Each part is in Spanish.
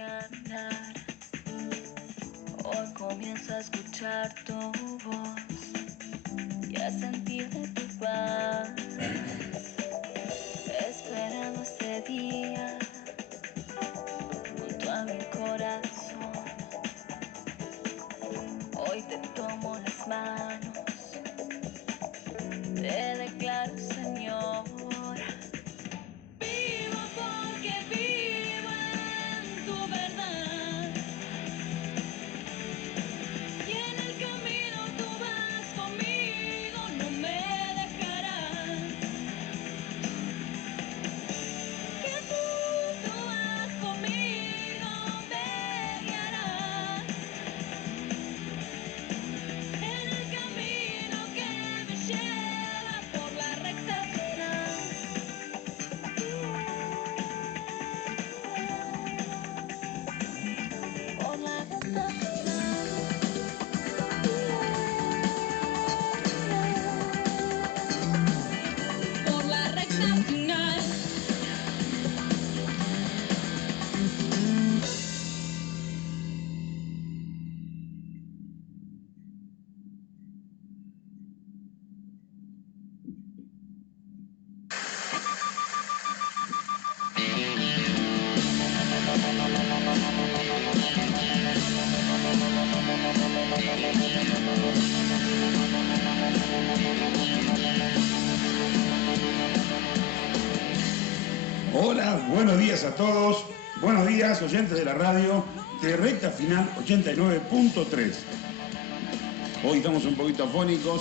ganar. Hoy comienzo a escuchar tu voz y a sentir de tu paz, esperando este día junto a mi corazón. Hoy te tomo las manos, te declaro Señor. Vivo porque vivo en tu verdad, y en el camino tú vas conmigo, no me dejarás. Que tú vas conmigo, me guiarás en el camino que me lleva por la recta final. Por la recta final. Por la recta final. Hola, buenos días a todos. Buenos días, oyentes de la radio de Recta Final 89.3. Hoy estamos un poquito afónicos.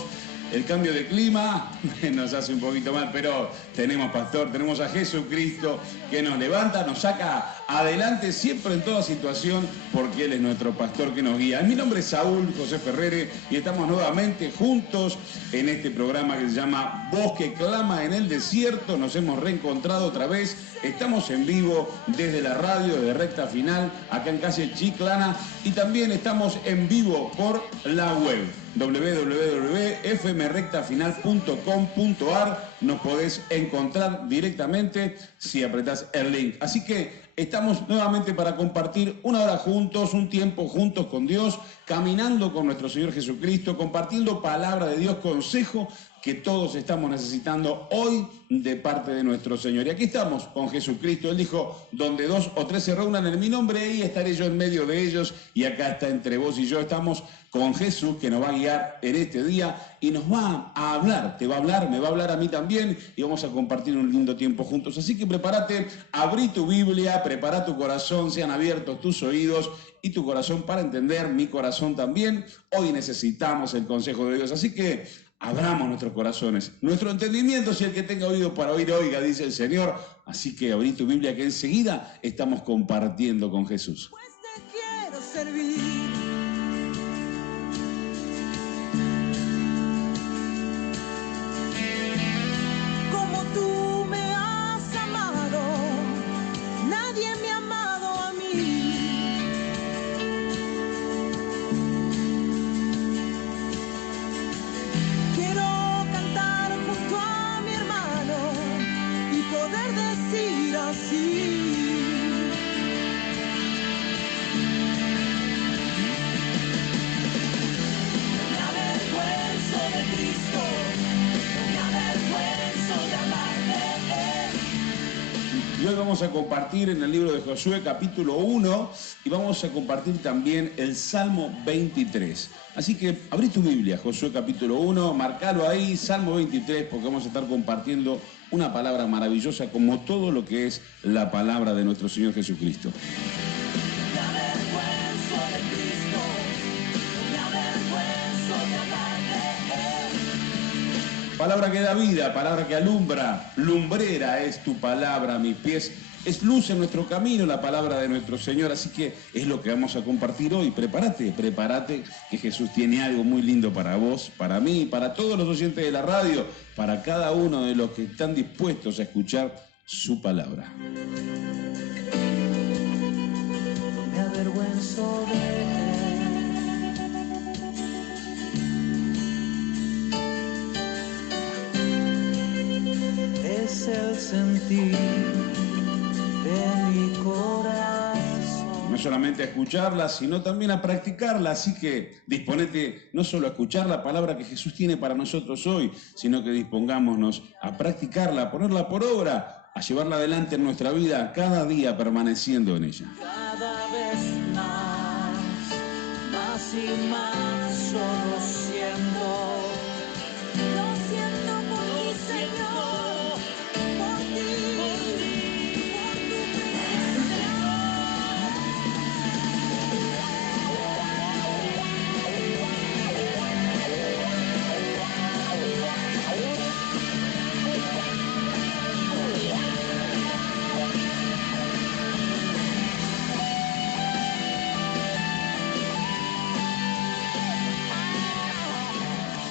El cambio de clima nos hace un poquito mal, pero tenemos pastor, tenemos a Jesucristo que nos levanta, nos saca adelante siempre en toda situación, porque Él es nuestro pastor que nos guía. Mi nombre es Saúl José Ferrere y estamos nuevamente juntos en este programa que se llama Voz que clama en el desierto. Nos hemos reencontrado otra vez. Estamos en vivo desde la radio, desde Recta Final, acá en calle Chiclana, y también estamos en vivo por la web www.fmrectafinal.com.ar. Nos podés encontrar directamente si apretás el link. Así que estamos nuevamente para compartir una hora juntos, un tiempo juntos con Dios, caminando con nuestro Señor Jesucristo, compartiendo palabra de Dios, consejo que todos estamos necesitando hoy de parte de nuestro Señor. Y aquí estamos con Jesucristo. Él dijo, donde 2 o 3 se reúnan en mi nombre, ahí estaré yo en medio de ellos. Y acá está entre vos y yo. Estamos con Jesús, que nos va a guiar en este día y nos va a hablar. Te va a hablar, me va a hablar a mí también, y vamos a compartir un lindo tiempo juntos. Así que prepárate, abrí tu Biblia, prepara tu corazón, sean abiertos tus oídos y tu corazón para entender, mi corazón también. Hoy necesitamos el consejo de Dios. Así que abramos nuestros corazones, nuestro entendimiento, si el que tenga oído para oír, oiga, dice el Señor. Así que abrí tu Biblia, que enseguida estamos compartiendo con Jesús. Pues te quiero servir. Como tú me has amado, nadie me ha amado a mí. Quiero cantar junto a mi hermano y poder decir así. Me avergüenzo de Cristo, me avergüenzo de amarte Él. Y hoy vamos a compartir en el libro de Josué capítulo 1 y vamos a compartir también el Salmo 23. Así que abrí tu Biblia, Josué capítulo 1, marcalo ahí, Salmo 23, porque vamos a estar compartiendo una palabra maravillosa como todo lo que es la palabra de nuestro Señor Jesucristo. Me avergüenzo de Cristo, me avergüenzo de amarte Él. Palabra que da vida, palabra que alumbra, lumbrera es tu palabra a mis pies. Es luz en nuestro camino la palabra de nuestro Señor, así que es lo que vamos a compartir hoy. Prepárate, que Jesús tiene algo muy lindo para vos, para mí, para todos los oyentes de la radio, para cada uno de los que están dispuestos a escuchar su palabra. Me avergüenzo de Él. Es el sentir de mi corazón. solamente a escucharla, sino también a practicarla. Así que disponete no solo a escuchar la palabra que Jesús tiene para nosotros hoy, sino que dispongámonos a practicarla, a ponerla por obra, a llevarla adelante en nuestra vida, cada día permaneciendo en ella. Cada vez más, más y más yo lo siento por ti, Señor, por ti, por tu presencia.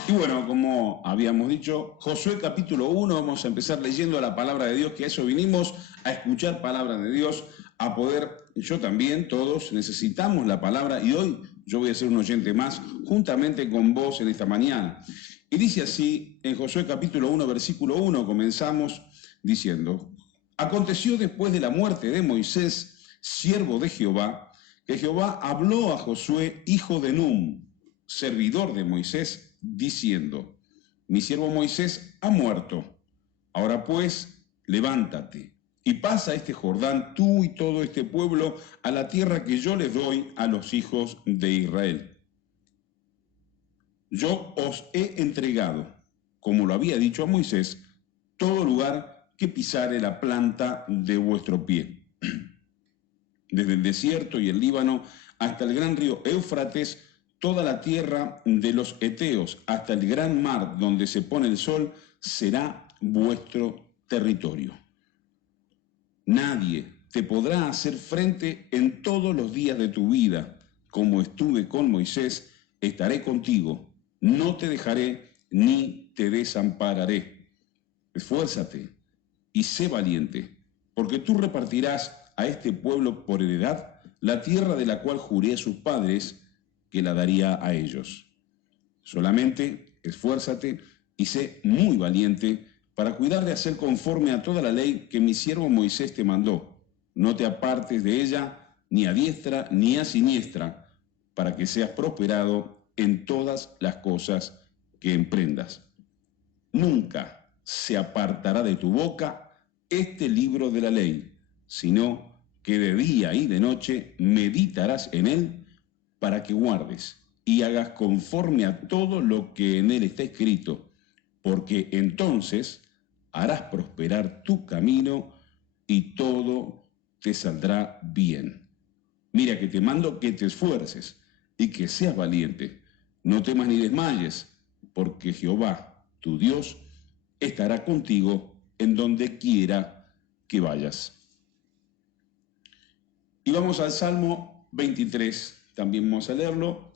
Y bueno, como habíamos dicho, Josué capítulo 1, vamos a empezar leyendo la palabra de Dios, que a eso vinimos, a escuchar palabra de Dios, a poder, yo también, todos necesitamos la palabra, y hoy yo voy a ser un oyente más, juntamente con vos en esta mañana. Y dice así, en Josué capítulo 1, versículo 1, comenzamos diciendo: aconteció después de la muerte de Moisés, siervo de Jehová, que Jehová habló a Josué, hijo de Nun, servidor de Moisés, diciendo: mi siervo Moisés ha muerto. Ahora pues, levántate y pasa este Jordán, tú y todo este pueblo, a la tierra que yo les doy a los hijos de Israel. Yo os he entregado, como lo había dicho a Moisés, todo lugar que pisare la planta de vuestro pie, desde el desierto y el Líbano hasta el gran río Éufrates, toda la tierra de los heteos hasta el gran mar donde se pone el sol, será vuestro territorio. Nadie te podrá hacer frente en todos los días de tu vida. Como estuve con Moisés, estaré contigo. No te dejaré ni te desampararé. Esfuérzate y sé valiente, porque tú repartirás a este pueblo por heredad la tierra de la cual juré a sus padres que la daría a ellos. Solamente esfuérzate y sé muy valiente para cuidar de hacer conforme a toda la ley que mi siervo Moisés te mandó. No te apartes de ella ni a diestra ni a siniestra, para que seas prosperado en todas las cosas que emprendas. Nunca se apartará de tu boca este libro de la ley, sino que de día y de noche meditarás en él, para que guardes y hagas conforme a todo lo que en él está escrito, porque entonces harás prosperar tu camino y todo te saldrá bien. Mira que te mando que te esfuerces y que seas valiente. No temas ni desmayes, porque Jehová, tu Dios, estará contigo en donde quiera que vayas. Y vamos al Salmo 23. También vamos a leerlo,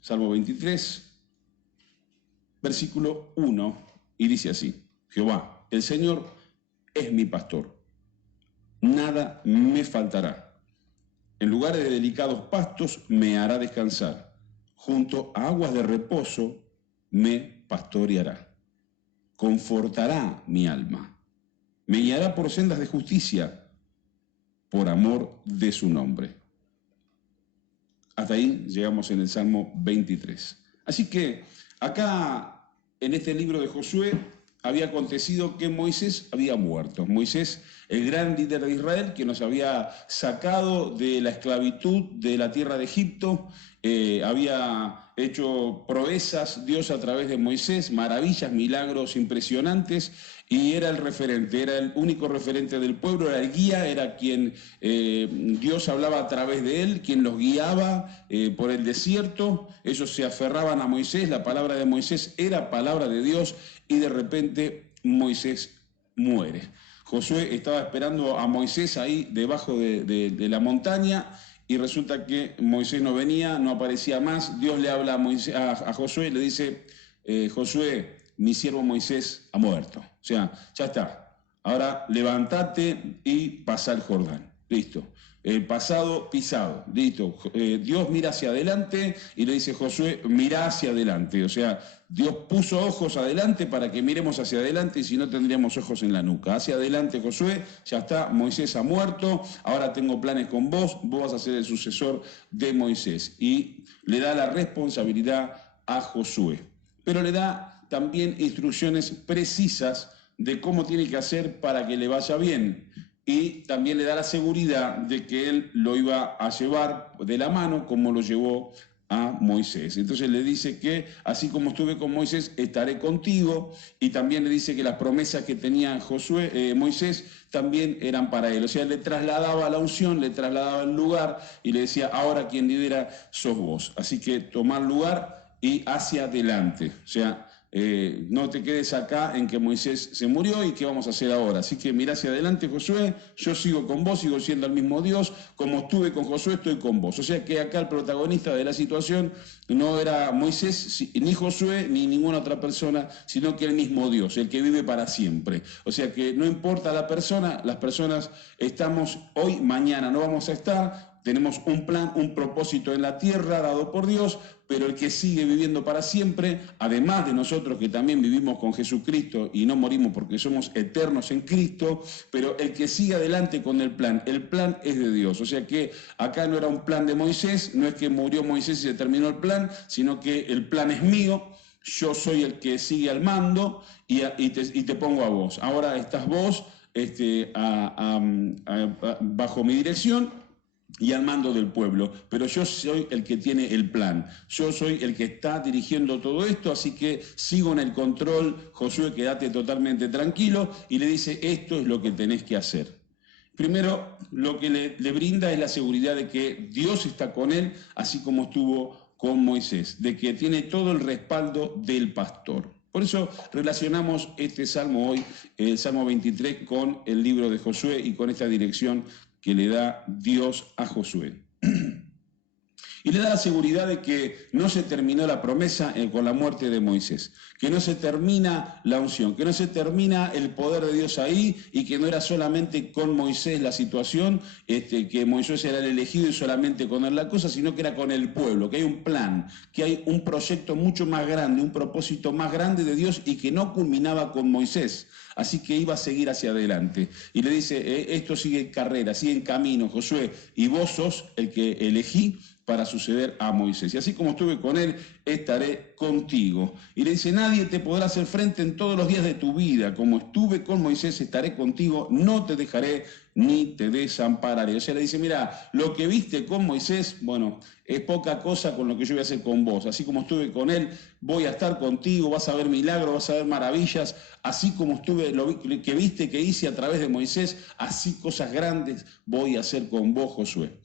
Salmo 23, versículo 1, y dice así: Jehová, el Señor, es mi pastor, nada me faltará. En lugares de delicados pastos me hará descansar, junto a aguas de reposo me pastoreará. Confortará mi alma, me guiará por sendas de justicia, por amor de su nombre. Hasta ahí llegamos en el Salmo 23. Así que acá, en este libro de Josué, había acontecido que Moisés había muerto. Moisés, el gran líder de Israel, que nos había sacado de la esclavitud de la tierra de Egipto, había hecho proezas Dios a través de Moisés, maravillas, milagros impresionantes, y era el referente, era el único referente del pueblo, era el guía, era quien Dios hablaba a través de él, quien los guiaba por el desierto. Ellos se aferraban a Moisés, la palabra de Moisés era palabra de Dios, y de repente Moisés muere. Josué estaba esperando a Moisés ahí debajo de la montaña, y resulta que Moisés no venía, no aparecía más. Dios le habla a Josué y le dice: Josué, mi siervo Moisés ha muerto. O sea, ya está. Ahora levántate y pasa el Jordán. listo. El pasado pisado, listo. Dios mira hacia adelante y le dice Josué, mira hacia adelante. O sea, Dios puso ojos adelante para que miremos hacia adelante y si no tendríamos ojos en la nuca. Hacia adelante Josué, ya está, Moisés ha muerto, ahora tengo planes con vos, vos vas a ser el sucesor de Moisés. Y le da la responsabilidad a Josué. Pero le da también instrucciones precisas de cómo tiene que hacer para que le vaya bien. Y también le da la seguridad de que él lo iba a llevar de la mano como lo llevó a Moisés. Entonces le dice que así como estuve con Moisés, estaré contigo. Y también le dice que las promesas que tenía Moisés también eran para él. O sea, le trasladaba la unción, le trasladaba el lugar y le decía, ahora quien lidera sos vos. Así que tomar lugar y hacia adelante. O sea, no te quedes acá en que Moisés se murió y qué vamos a hacer ahora. Así que mira hacia adelante, Josué, yo sigo con vos, sigo siendo el mismo Dios, como estuve con Josué, estoy con vos. O sea que acá el protagonista de la situación no era Moisés, ni Josué, ni ninguna otra persona, sino que el mismo Dios, el que vive para siempre. O sea que no importa la persona, las personas estamos hoy, mañana no vamos a estar. Tenemos un plan, un propósito en la tierra dado por Dios, pero el que sigue viviendo para siempre, además de nosotros que también vivimos con Jesucristo y no morimos porque somos eternos en Cristo, pero el que sigue adelante con el plan es de Dios. O sea que acá no era un plan de Moisés, no es que murió Moisés y se terminó el plan, sino que el plan es mío, yo soy el que sigue al mando y te pongo a vos. Ahora estás vos bajo mi dirección y al mando del pueblo, pero yo soy el que tiene el plan, yo soy el que está dirigiendo todo esto, así que sigo en el control. Josué, quédate totalmente tranquilo, y le dice, esto es lo que tenés que hacer. Primero, lo que le brinda es la seguridad de que Dios está con él, así como estuvo con Moisés, de que tiene todo el respaldo del pastor. Por eso relacionamos este salmo hoy, el Salmo 23, con el libro de Josué y con esta dirección que le da Dios a Josué. Y le da la seguridad de que no se terminó la promesa con la muerte de Moisés, que no se termina la unción, que no se termina el poder de Dios ahí y que no era solamente con Moisés la situación, que Moisés era el elegido y solamente con él la cosa, sino que era con el pueblo, que hay un plan, que hay un proyecto mucho más grande, un propósito más grande de Dios y que no culminaba con Moisés. Así que iba a seguir hacia adelante. Y le dice, esto sigue en carrera, sigue en camino, Josué, y vos sos el que elegí para suceder a Moisés. Y así como estuve con él, estaré contigo. Y le dice, nadie te podrá hacer frente en todos los días de tu vida. Como estuve con Moisés, estaré contigo, no te dejaré ni te desampararé. O sea, le dice, mira, lo que viste con Moisés, bueno, es poca cosa con lo que yo voy a hacer con vos. Así como estuve con él, voy a estar contigo, vas a ver milagros, vas a ver maravillas. Así como estuve, que viste que hice a través de Moisés, así cosas grandes voy a hacer con vos, Josué.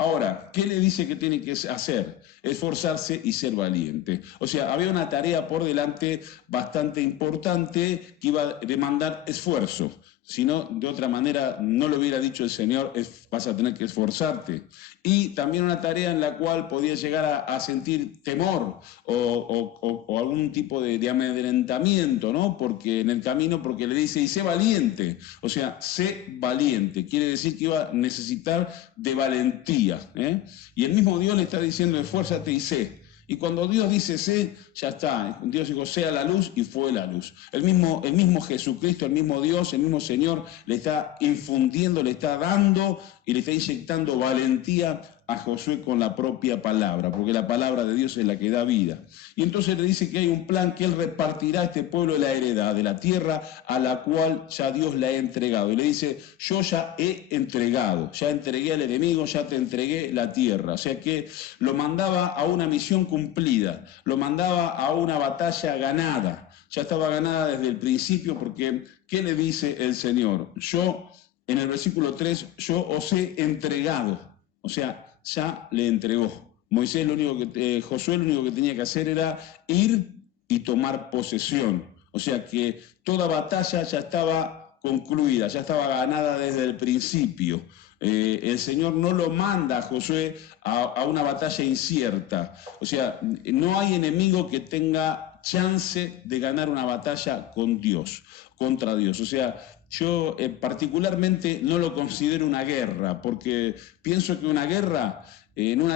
Ahora, ¿qué le dice que tiene que hacer? Esforzarse y ser valiente. O sea, había una tarea por delante bastante importante que iba a demandar esfuerzo. Si no, de otra manera, no lo hubiera dicho el Señor, vas a tener que esforzarte. Y también una tarea en la cual podía llegar a sentir temor o algún tipo de amedrentamiento, ¿no? Porque en el camino, porque le dice, y sé valiente. O sea, sé valiente. Quiere decir que iba a necesitar de valentía, ¿eh? Y el mismo Dios le está diciendo, esfuérzate y sé. Y cuando Dios dice sé, ya está. Dios dijo, sea la luz, y fue la luz. El mismo Jesucristo, el mismo Dios, el mismo Señor, le está infundiendo, le está dando y le está inyectando valentía a Josué con la propia palabra, porque la palabra de Dios es la que da vida. Y entonces le dice que hay un plan, que él repartirá a este pueblo de la heredad, de la tierra a la cual ya Dios le ha entregado. Y le dice, yo ya he entregado, ya entregué al enemigo, ya te entregué la tierra. O sea que lo mandaba a una misión cumplida, lo mandaba a una batalla ganada. Ya estaba ganada desde el principio, porque ¿qué le dice el Señor? Yo, en el versículo 3, yo os he entregado. O sea, ya le entregó. Josué lo único que tenía que hacer era ir y tomar posesión. O sea que toda batalla ya estaba concluida, ya estaba ganada desde el principio. El Señor no lo manda a Josué a una batalla incierta. O sea, no hay enemigo que tenga chance de ganar una batalla con Dios, contra Dios. O sea, yo particularmente no lo considero una guerra, porque pienso que en una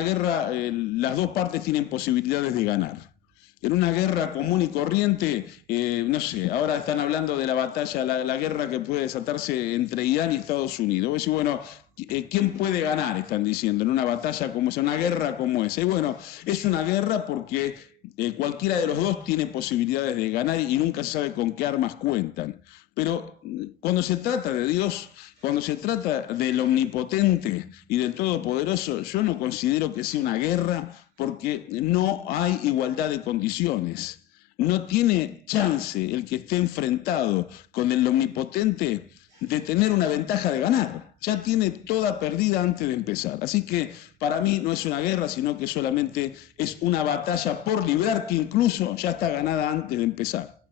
guerra las dos partes tienen posibilidades de ganar. En una guerra común y corriente, no sé, ahora están hablando de la batalla, la guerra que puede desatarse entre Irán y Estados Unidos. Vos decís, bueno, ¿quién puede ganar? Están diciendo, en una batalla como esa, una guerra como esa. Y bueno, es una guerra porque cualquiera de los dos tiene posibilidades de ganar y nunca se sabe con qué armas cuentan. Pero cuando se trata de Dios, cuando se trata del omnipotente y del todopoderoso, yo no considero que sea una guerra porque no hay igualdad de condiciones. No tiene chance el que esté enfrentado con el omnipotente de tener una ventaja de ganar. Ya tiene toda perdida antes de empezar. Así que para mí no es una guerra, sino que solamente es una batalla por librar que incluso ya está ganada antes de empezar.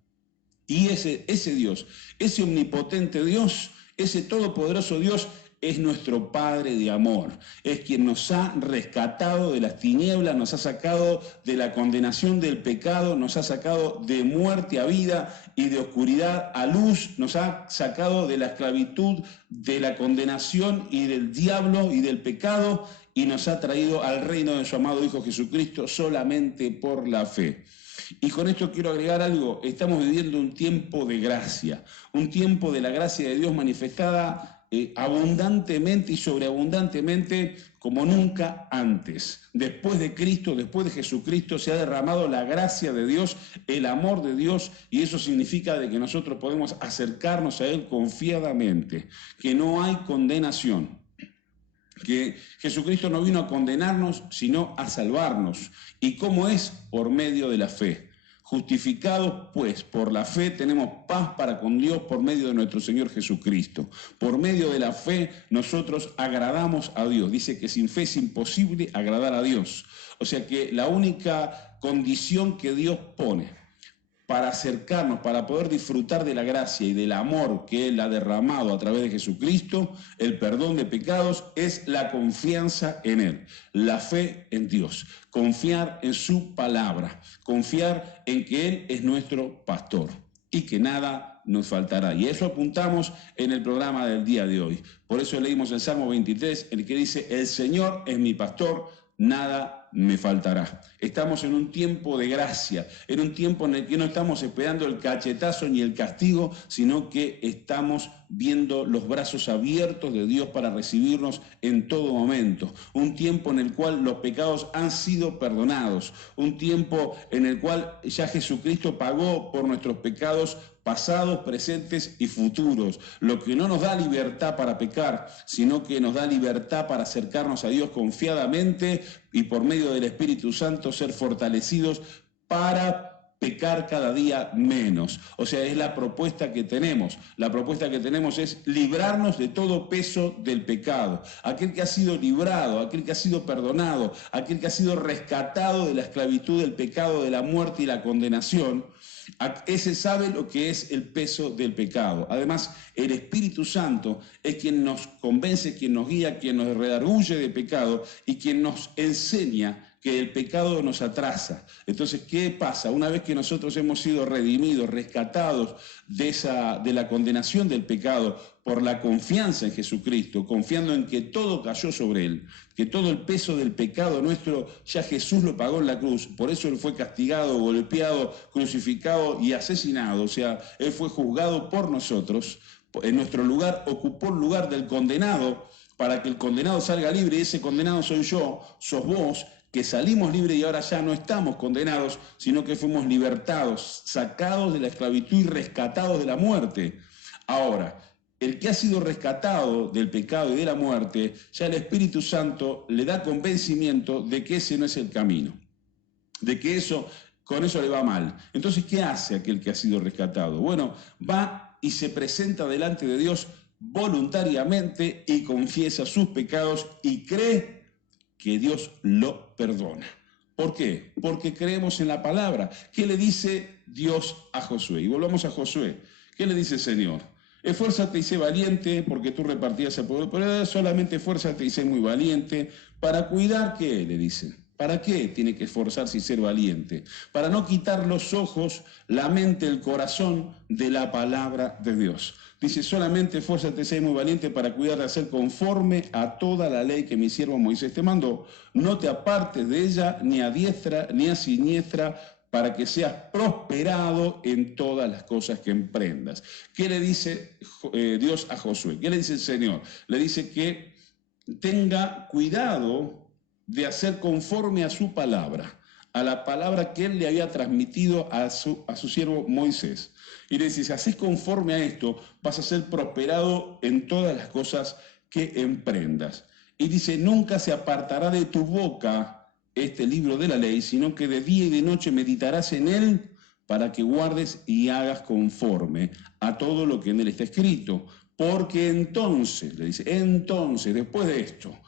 Y ese Dios, ese omnipotente Dios, ese todopoderoso Dios, es nuestro Padre de amor, es quien nos ha rescatado de las tinieblas, nos ha sacado de la condenación del pecado, nos ha sacado de muerte a vida y de oscuridad a luz, nos ha sacado de la esclavitud, de la condenación y del diablo y del pecado y nos ha traído al reino de su amado Hijo Jesucristo solamente por la fe. Y con esto quiero agregar algo, estamos viviendo un tiempo de gracia, un tiempo de la gracia de Dios manifestada abundantemente y sobreabundantemente como nunca antes. Después de Cristo, después de Jesucristo, se ha derramado la gracia de Dios, el amor de Dios, y eso significa de que nosotros podemos acercarnos a Él confiadamente, que no hay condenación, que Jesucristo no vino a condenarnos, sino a salvarnos. ¿Y cómo es? Por medio de la fe. Justificados, pues, por la fe tenemos paz para con Dios por medio de nuestro Señor Jesucristo. Por medio de la fe nosotros agradamos a Dios. Dice que sin fe es imposible agradar a Dios. O sea que la única condición que Dios pone para acercarnos, para poder disfrutar de la gracia y del amor que Él ha derramado a través de Jesucristo, el perdón de pecados, es la confianza en Él, la fe en Dios, confiar en su palabra, confiar en que Él es nuestro pastor y que nada nos faltará. Y eso apuntamos en el programa del día de hoy. Por eso leímos el Salmo 23, el que dice, el Señor es mi pastor, nada me faltará. Estamos en un tiempo de gracia, en un tiempo en el que no estamos esperando el cachetazo ni el castigo, sino que estamos viendo los brazos abiertos de Dios para recibirnos en todo momento. Un tiempo en el cual los pecados han sido perdonados, un tiempo en el cual ya Jesucristo pagó por nuestros pecados pasados, presentes y futuros, lo que no nos da libertad para pecar, sino que nos da libertad para acercarnos a Dios confiadamente y por medio del Espíritu Santo ser fortalecidos para pecar cada día menos. O sea, es la propuesta que tenemos. La propuesta que tenemos es librarnos de todo peso del pecado. Aquel que ha sido librado, aquel que ha sido perdonado, aquel que ha sido rescatado de la esclavitud del pecado, de la muerte y la condenación, ese sabe lo que es el peso del pecado. Además, el Espíritu Santo es quien nos convence, quien nos guía, quien nos redarguye de pecado y quien nos enseña que el pecado nos atrasa. Entonces, ¿qué pasa? Una vez que nosotros hemos sido redimidos, rescatados de la condenación del pecado por la confianza en Jesucristo, confiando en que todo cayó sobre Él, que todo el peso del pecado nuestro ya Jesús lo pagó en la cruz, por eso Él fue castigado, golpeado, crucificado y asesinado, o sea, Él fue juzgado por nosotros, en nuestro lugar, ocupó el lugar del condenado para que el condenado salga libre, y ese condenado soy yo, sos vos, que salimos libres y ahora ya no estamos condenados, sino que fuimos libertados, sacados de la esclavitud y rescatados de la muerte. Ahora, el que ha sido rescatado del pecado y de la muerte, ya el Espíritu Santo le da convencimiento de que ese no es el camino, de que con eso le va mal. Entonces, ¿qué hace aquel que ha sido rescatado? Bueno, va y se presenta delante de Dios voluntariamente y confiesa sus pecados y cree que Dios lo perdona. ¿Por qué? Porque creemos en la palabra. ¿Qué le dice Dios a Josué? Y volvamos a Josué. ¿Qué le dice el Señor? Esfuérzate y sé valiente, porque tú repartías el pueblo, pero solamente esfuérzate y sé muy valiente, para cuidar, ¿qué le dice? ¿Para qué tiene que esforzarse y ser valiente? Para no quitar los ojos, la mente, el corazón de la palabra de Dios. Dice, solamente esfuérzate, sé muy valiente para cuidar de hacer conforme a toda la ley que mi siervo Moisés te mandó. No te apartes de ella ni a diestra ni a siniestra, para que seas prosperado en todas las cosas que emprendas. ¿Qué le dice Dios a Josué? ¿Qué le dice el Señor? Le dice que tenga cuidado de hacer conforme a su palabra, a la palabra que él le había transmitido a su siervo Moisés. Y le dice, si haces conforme a esto, vas a ser prosperado en todas las cosas que emprendas. Y dice, nunca se apartará de tu boca este libro de la ley, sino que de día y de noche meditarás en él para que guardes y hagas conforme a todo lo que en él está escrito. Porque entonces, le dice, entonces, después de esto,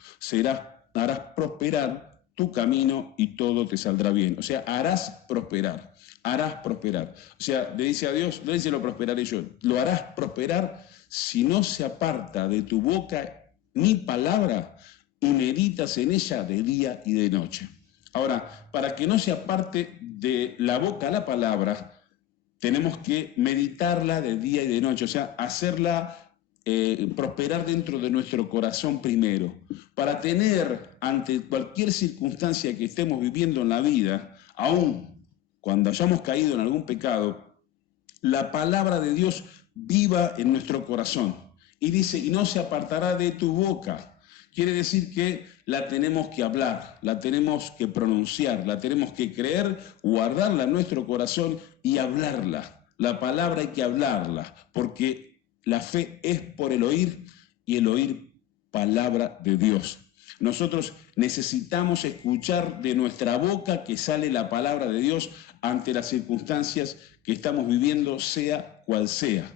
harás prosperar tu camino y todo te saldrá bien. O sea, harás prosperar, harás prosperar. O sea, le dice a Dios, le dice lo prosperaré yo, lo harás prosperar si no se aparta de tu boca mi palabra y meditas en ella de día y de noche. Ahora, para que no se aparte de la boca la palabra, tenemos que meditarla de día y de noche, o sea, hacerla prosperar dentro de nuestro corazón primero, para tener ante cualquier circunstancia que estemos viviendo en la vida, aún cuando hayamos caído en algún pecado, la palabra de Dios viva en nuestro corazón. Y dice, y no se apartará de tu boca. Quiere decir que la tenemos que hablar, la tenemos que pronunciar, la tenemos que creer, guardarla en nuestro corazón y hablarla. La palabra hay que hablarla, porque la fe es por el oír y el oír palabra de Dios. Nosotros necesitamos escuchar de nuestra boca que sale la palabra de Dios ante las circunstancias que estamos viviendo, sea cual sea.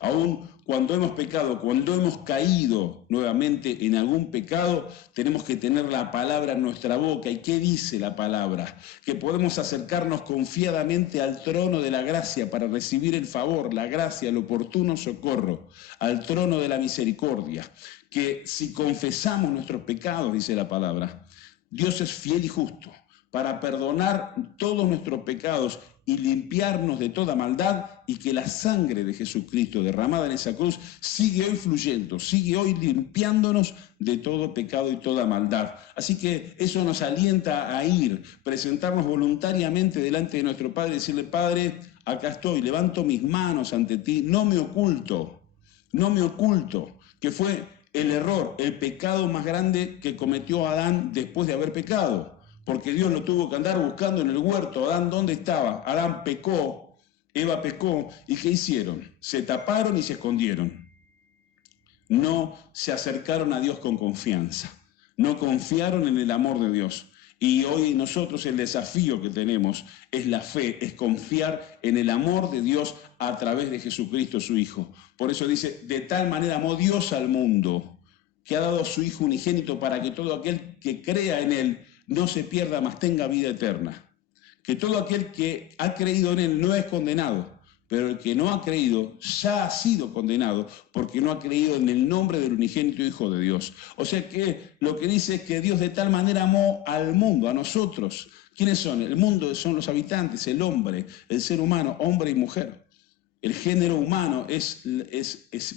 Aún cuando hemos pecado, cuando hemos caído nuevamente en algún pecado, tenemos que tener la palabra en nuestra boca. ¿Y qué dice la palabra? Que podemos acercarnos confiadamente al trono de la gracia para recibir el favor, la gracia, el oportuno socorro, al trono de la misericordia. Que si confesamos nuestros pecados, dice la palabra, Dios es fiel y justo para perdonar todos nuestros pecados y limpiarnos de toda maldad, y que la sangre de Jesucristo derramada en esa cruz sigue hoy fluyendo, sigue hoy limpiándonos de todo pecado y toda maldad. Así que eso nos alienta a ir, presentarnos voluntariamente delante de nuestro Padre y decirle, Padre, acá estoy, levanto mis manos ante ti, no me oculto, que fue el error, el pecado más grande que cometió Adán después de haber pecado. Porque Dios lo tuvo que andar buscando en el huerto. Adán, ¿dónde estaba? Adán pecó, Eva pecó, ¿y qué hicieron? Se taparon y se escondieron. No se acercaron a Dios con confianza. No confiaron en el amor de Dios. Y hoy nosotros el desafío que tenemos es la fe, es confiar en el amor de Dios a través de Jesucristo, su Hijo. Por eso dice, de tal manera amó Dios al mundo, que ha dado a su Hijo unigénito para que todo aquel que crea en Él no se pierda, mas tenga vida eterna. Que todo aquel que ha creído en Él no es condenado, pero el que no ha creído ya ha sido condenado porque no ha creído en el nombre del unigénito Hijo de Dios. O sea que lo que dice es que Dios de tal manera amó al mundo, a nosotros. ¿Quiénes son? El mundo son los habitantes, el hombre, el ser humano, hombre y mujer. El género humano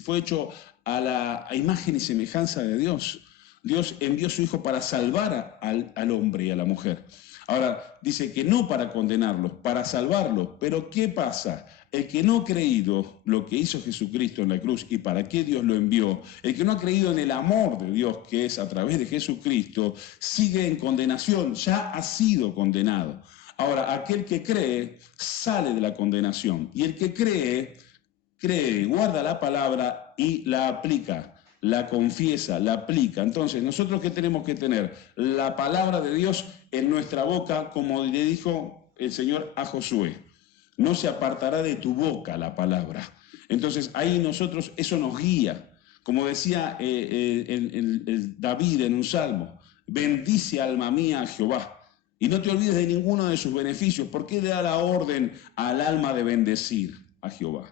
fue hecho a la imagen y semejanza de Dios. Dios envió a su Hijo para salvar al hombre y a la mujer. Ahora, dice que no para condenarlos, para salvarlos. Pero ¿qué pasa? El que no ha creído lo que hizo Jesucristo en la cruz y para qué Dios lo envió, el que no ha creído en el amor de Dios que es a través de Jesucristo, sigue en condenación, ya ha sido condenado. Ahora, aquel que cree sale de la condenación. Y el que cree, guarda la palabra y la aplica. La confiesa, la aplica. Entonces, ¿nosotros qué tenemos que tener? La palabra de Dios en nuestra boca, como le dijo el Señor a Josué. No se apartará de tu boca la palabra. Entonces, ahí nosotros, eso nos guía. Como decía el David en un salmo, bendice alma mía a Jehová. Y no te olvides de ninguno de sus beneficios. ¿Por qué le da la orden al alma de bendecir a Jehová?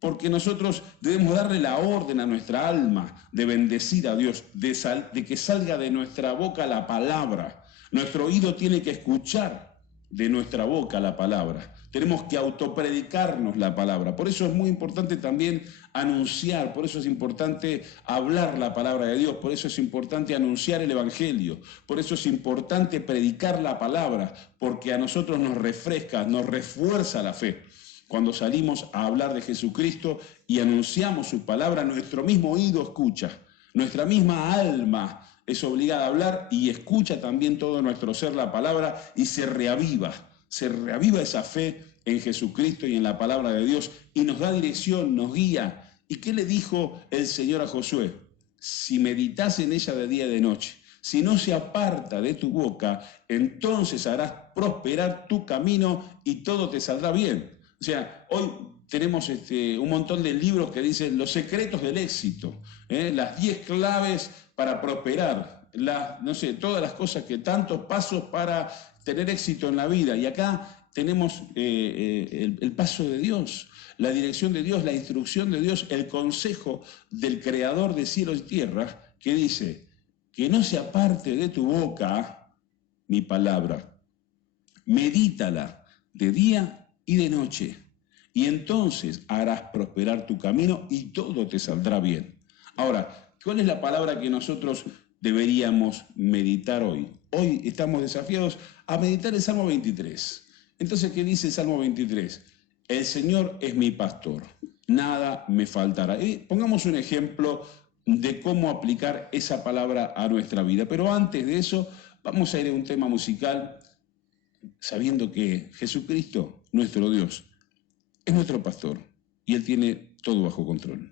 Porque nosotros debemos darle la orden a nuestra alma de bendecir a Dios, de que salga de nuestra boca la palabra. Nuestro oído tiene que escuchar de nuestra boca la palabra. Tenemos que autopredicarnos la palabra. Por eso es muy importante también anunciar, por eso es importante hablar la palabra de Dios, por eso es importante anunciar el Evangelio, por eso es importante predicar la palabra, porque a nosotros nos refresca, nos refuerza la fe. Cuando salimos a hablar de Jesucristo y anunciamos su palabra, nuestro mismo oído escucha, nuestra misma alma es obligada a hablar y escucha también todo nuestro ser la palabra y se reaviva esa fe en Jesucristo y en la palabra de Dios y nos da dirección, nos guía. ¿Y qué le dijo el Señor a Josué? Si meditas en ella de día y de noche, si no se aparta de tu boca, entonces harás prosperar tu camino y todo te saldrá bien. O sea, hoy tenemos un montón de libros que dicen los secretos del éxito, las 10 claves para prosperar, no sé, todas las cosas tantos pasos para tener éxito en la vida. Y acá tenemos el paso de Dios, la dirección de Dios, la instrucción de Dios, el consejo del Creador de cielos y tierra, que dice, que no se aparte de tu boca mi palabra, medítala de día y de noche, y entonces harás prosperar tu camino y todo te saldrá bien. Ahora, ¿cuál es la palabra que nosotros deberíamos meditar hoy? Hoy estamos desafiados a meditar el Salmo 23. Entonces, ¿qué dice el Salmo 23? El Señor es mi pastor, nada me faltará. Y pongamos un ejemplo de cómo aplicar esa palabra a nuestra vida. Pero antes de eso, vamos a ir a un tema musical sabiendo que Jesucristo, nuestro Dios, es nuestro pastor y Él tiene todo bajo control.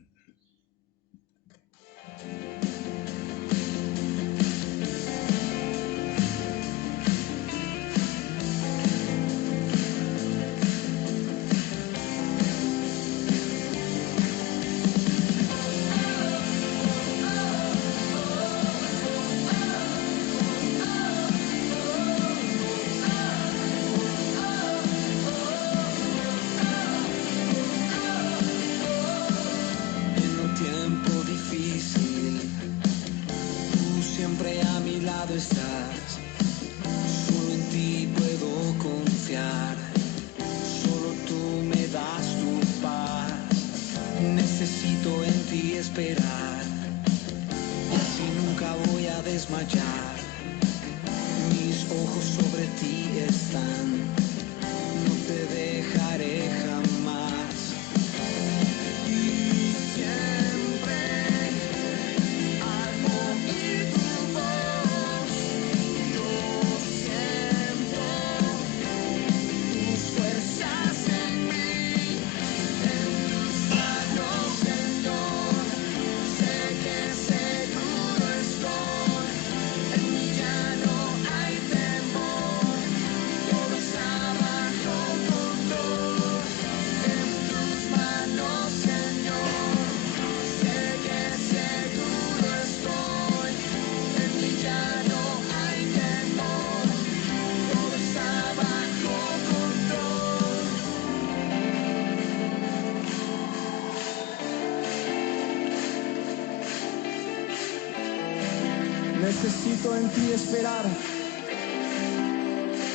Necesito en ti esperar.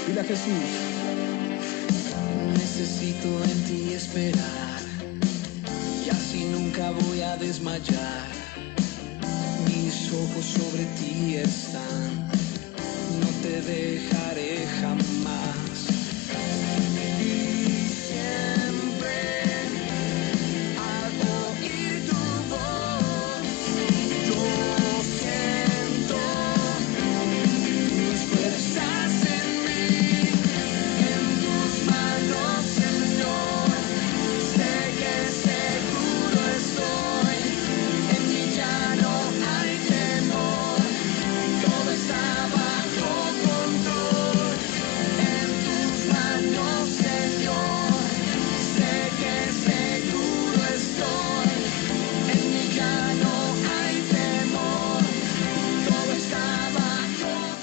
Dile a Jesús. Necesito en ti esperar, y así nunca voy a desmayar. Mis ojos sobre ti están, no te dejaré jamás. Y siempre al oír tu voz, yo siento tus fuerzas en mí, en tus manos, Señor. Sé que seguro estoy, en mí ya no hay temor, todo está bajo control, en tus manos, Señor. Sé que seguro estoy, en mí ya no hay temor, todo está bajo control.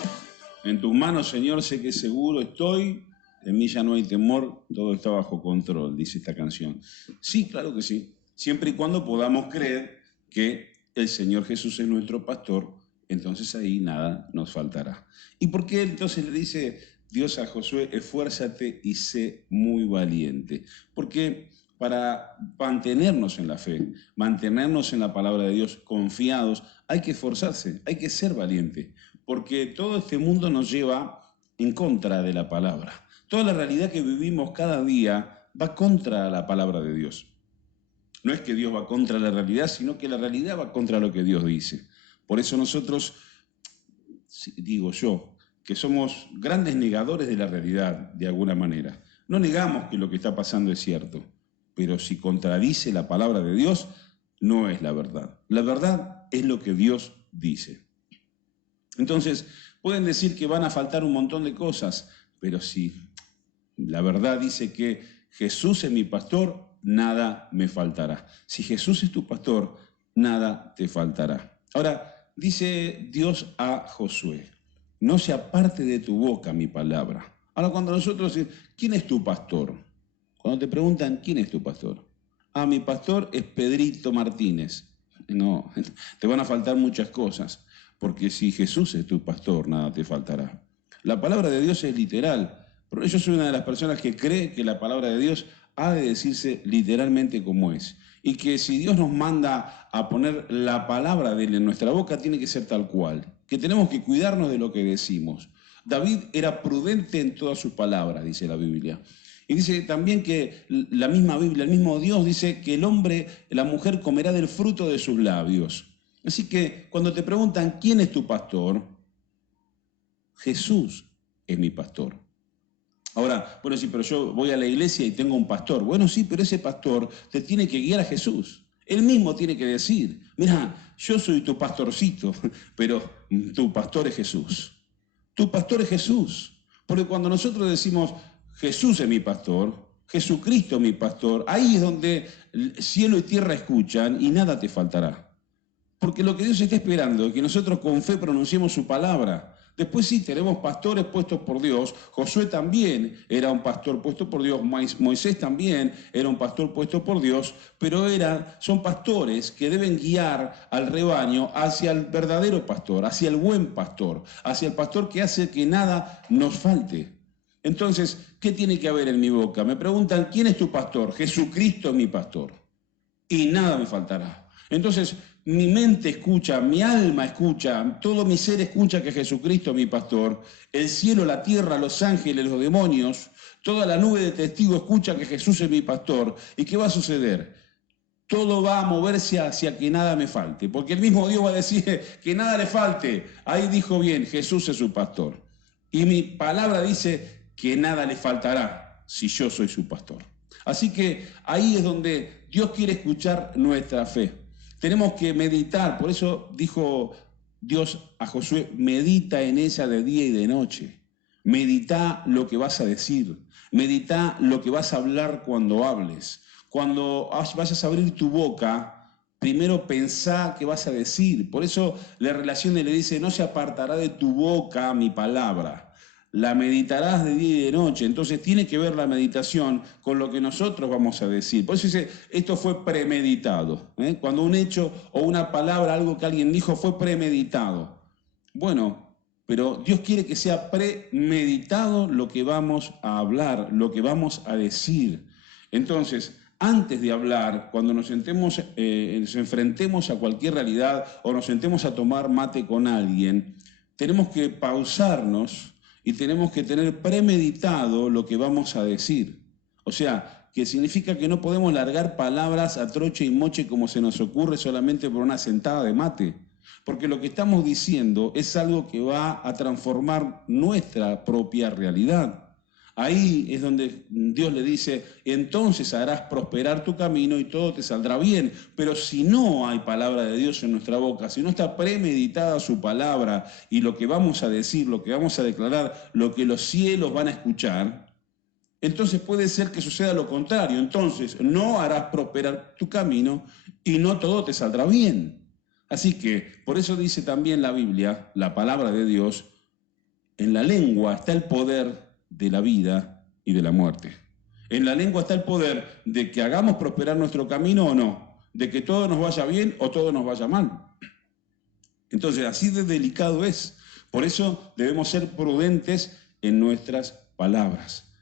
En tus manos, Señor, sé que seguro estoy, en mí ya no hay temor, todo está bajo control, dice esta canción. Sí, claro que sí, siempre y cuando podamos creer que el Señor Jesús es nuestro pastor, entonces ahí nada nos faltará. ¿Y por qué entonces le dice Dios a Josué, esfuérzate y sé muy valiente? Porque para mantenernos en la fe, mantenernos en la palabra de Dios confiados, hay que esforzarse, hay que ser valiente, porque todo este mundo nos lleva en contra de la palabra. Toda la realidad que vivimos cada día va contra la palabra de Dios. No es que Dios va contra la realidad, sino que la realidad va contra lo que Dios dice. Por eso nosotros, digo yo, que somos grandes negadores de la realidad, de alguna manera. No negamos que lo que está pasando es cierto, pero si contradice la palabra de Dios, no es la verdad. La verdad es lo que Dios dice. Entonces, pueden decir que van a faltar un montón de cosas, pero si la verdad dice que Jesús es mi pastor, nada me faltará. Si Jesús es tu pastor, nada te faltará. Ahora, dice Dios a Josué, no se aparte de tu boca mi palabra. Ahora, cuando nosotros decimos, ¿quién es tu pastor? Cuando te preguntan, ¿quién es tu pastor? Ah, mi pastor es Pedrito Martínez. No, te van a faltar muchas cosas, porque si Jesús es tu pastor, nada te faltará. La palabra de Dios es literal. Pero yo soy una de las personas que cree que la palabra de Dios ha de decirse literalmente como es. Y que si Dios nos manda a poner la palabra de él en nuestra boca, tiene que ser tal cual. Que tenemos que cuidarnos de lo que decimos. David era prudente en todas sus palabras, dice la Biblia. Y dice también que la misma Biblia, el mismo Dios dice que el hombre, la mujer comerá del fruto de sus labios. Así que cuando te preguntan, ¿quién es tu pastor? Jesús es mi pastor. Ahora, bueno, sí, pero yo voy a la iglesia y tengo un pastor. Bueno, sí, pero ese pastor te tiene que guiar a Jesús. Él mismo tiene que decir, mira, yo soy tu pastorcito, pero tu pastor es Jesús. Tu pastor es Jesús. Porque cuando nosotros decimos, Jesús es mi pastor, Jesucristo es mi pastor, ahí es donde cielo y tierra escuchan y nada te faltará. Porque lo que Dios está esperando es que nosotros con fe pronunciemos su palabra. Después sí, tenemos pastores puestos por Dios. Josué también era un pastor puesto por Dios. Moisés también era un pastor puesto por Dios. Pero son pastores que deben guiar al rebaño hacia el verdadero pastor, hacia el buen pastor, hacia el pastor que hace que nada nos falte. Entonces, ¿qué tiene que haber en mi boca? Me preguntan, ¿quién es tu pastor? Jesucristo es mi pastor. Y nada me faltará. Entonces, mi mente escucha, mi alma escucha, todo mi ser escucha que Jesucristo es mi pastor. El cielo, la tierra, los ángeles, los demonios, toda la nube de testigos escucha que Jesús es mi pastor. ¿Y qué va a suceder? Todo va a moverse hacia que nada me falte, porque el mismo Dios va a decir que nada le falte. Ahí dijo bien, Jesús es su pastor. Y mi palabra dice que nada le faltará si yo soy su pastor. Así que ahí es donde Dios quiere escuchar nuestra fe. Tenemos que meditar, por eso dijo Dios a Josué, medita en ella de día y de noche. Medita lo que vas a decir, medita lo que vas a hablar cuando hables. Cuando vayas a abrir tu boca, primero pensá qué vas a decir. Por eso la relación le dice, no se apartará de tu boca mi palabra. La meditarás de día y de noche. Entonces tiene que ver la meditación con lo que nosotros vamos a decir. Por eso dice, esto fue premeditado. Cuando un hecho o una palabra, algo que alguien dijo, fue premeditado. Bueno, pero Dios quiere que sea premeditado lo que vamos a hablar, lo que vamos a decir. Entonces, antes de hablar, cuando nos enfrentemos a cualquier realidad o nos sentemos a tomar mate con alguien, tenemos que pausarnos y tenemos que tener premeditado lo que vamos a decir. O sea, que significa que no podemos largar palabras a troche y moche como se nos ocurre solamente por una sentada de mate. Porque lo que estamos diciendo es algo que va a transformar nuestra propia realidad. Ahí es donde Dios le dice, entonces harás prosperar tu camino y todo te saldrá bien. Pero si no hay palabra de Dios en nuestra boca, si no está premeditada su palabra y lo que vamos a decir, lo que vamos a declarar, lo que los cielos van a escuchar, entonces puede ser que suceda lo contrario. Entonces no harás prosperar tu camino y no todo te saldrá bien. Así que, por eso dice también la Biblia, la palabra de Dios, en la lengua está el poder de la vida y de la muerte. En la lengua está el poder de que hagamos prosperar nuestro camino o no, de que todo nos vaya bien o todo nos vaya mal. Entonces, así de delicado es. Por eso debemos ser prudentes en nuestras palabras.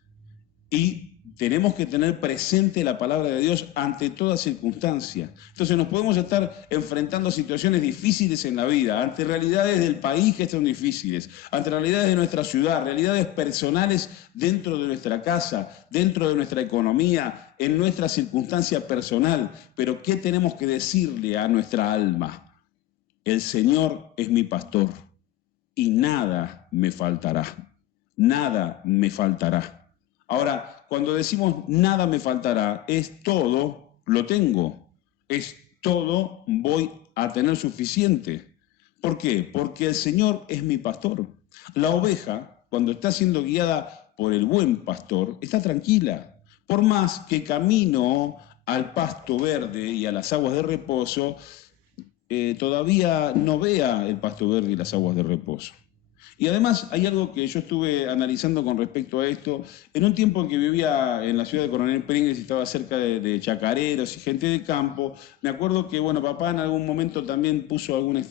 Y tenemos que tener presente la palabra de Dios ante toda circunstancia. Entonces nos podemos estar enfrentando a situaciones difíciles en la vida, ante realidades del país que son difíciles, ante realidades de nuestra ciudad, realidades personales dentro de nuestra casa, dentro de nuestra economía, en nuestra circunstancia personal. Pero ¿qué tenemos que decirle a nuestra alma? El Señor es mi pastor y nada me faltará. Nada me faltará. Ahora, cuando decimos nada me faltará, es todo lo tengo, es todo voy a tener suficiente. ¿Por qué? Porque el Señor es mi pastor. La oveja, cuando está siendo guiada por el buen pastor, está tranquila. Por más que camino al pasto verde y a las aguas de reposo, todavía no vea el pasto verde y las aguas de reposo. Y además hay algo que yo estuve analizando con respecto a esto. En un tiempo en que vivía en la ciudad de Coronel Pringles y estaba cerca de chacareros y gente de campo, me acuerdo que, bueno, papá en algún momento también puso algún